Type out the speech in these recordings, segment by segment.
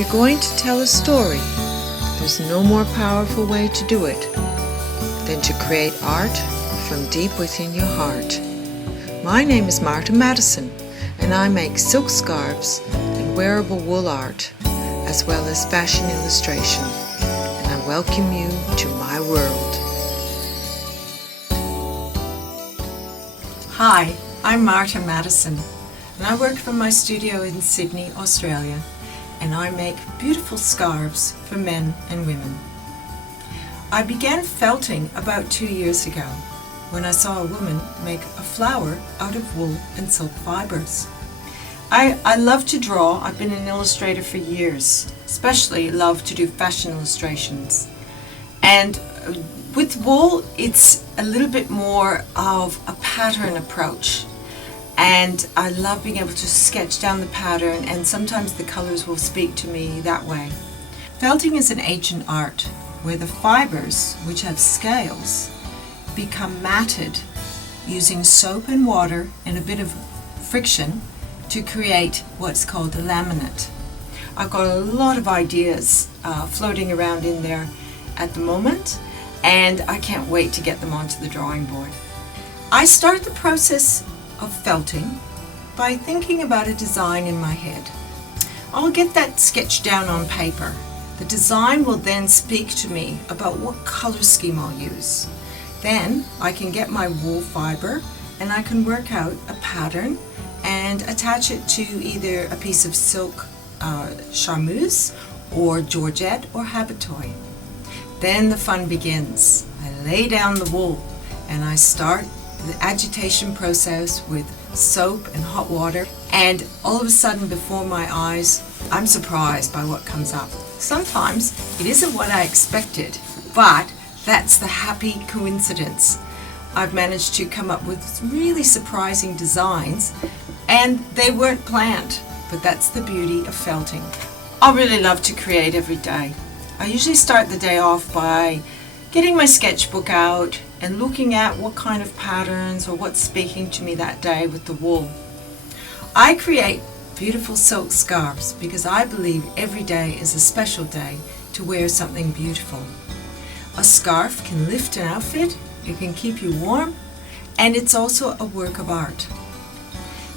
you're going to tell a story, there's no more powerful way to do it than to create art from deep within your heart. My name is Marta Madison, and I make silk scarves and wearable wool art, as well as fashion illustration, and I welcome you to my world. Hi, I'm Marta Madison, and I work from my studio in Sydney, Australia, and I make beautiful scarves for men and women. I began felting about 2 years ago when I saw a woman make a flower out of wool and silk fibers. I love to draw. I've been an illustrator for years, especially love to do fashion illustrations. And with wool, it's a little bit more of a pattern approach. And I love being able to sketch down the pattern, and sometimes the colors will speak to me that way. Felting is an ancient art where the fibers, which have scales, become matted using soap and water and a bit of friction to create what's called a laminate. I've got a lot of ideas floating around in there at the moment, and I can't wait to get them onto the drawing board. I start the process of felting by thinking about a design in my head. I'll get that sketched down on paper. The design will then speak to me about what color scheme I'll use. Then I can get my wool fiber and I can work out a pattern and attach it to either a piece of silk charmeuse or georgette or habitat. Then the fun begins. I lay down the wool and I start the agitation process with soap and hot water, and all of a sudden before my eyes I'm surprised by what comes up. Sometimes it isn't what I expected, but that's the happy coincidence. I've managed to come up with really surprising designs, and they weren't planned, but that's the beauty of felting. I really love to create every day. I usually start the day off by getting my sketchbook out and looking at what kind of patterns or what's speaking to me that day with the wool. I create beautiful silk scarves because I believe every day is a special day to wear something beautiful. A scarf can lift an outfit, it can keep you warm, and it's also a work of art.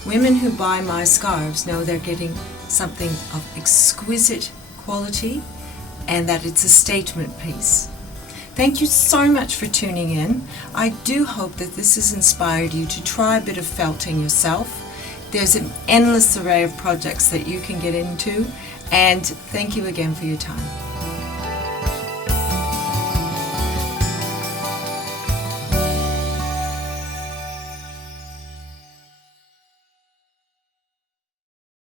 Women who buy my scarves know they're getting something of exquisite quality and that it's a statement piece. Thank you so much for tuning in. I do hope that this has inspired you to try a bit of felting yourself. There's an endless array of projects that you can get into, and thank you again for your time.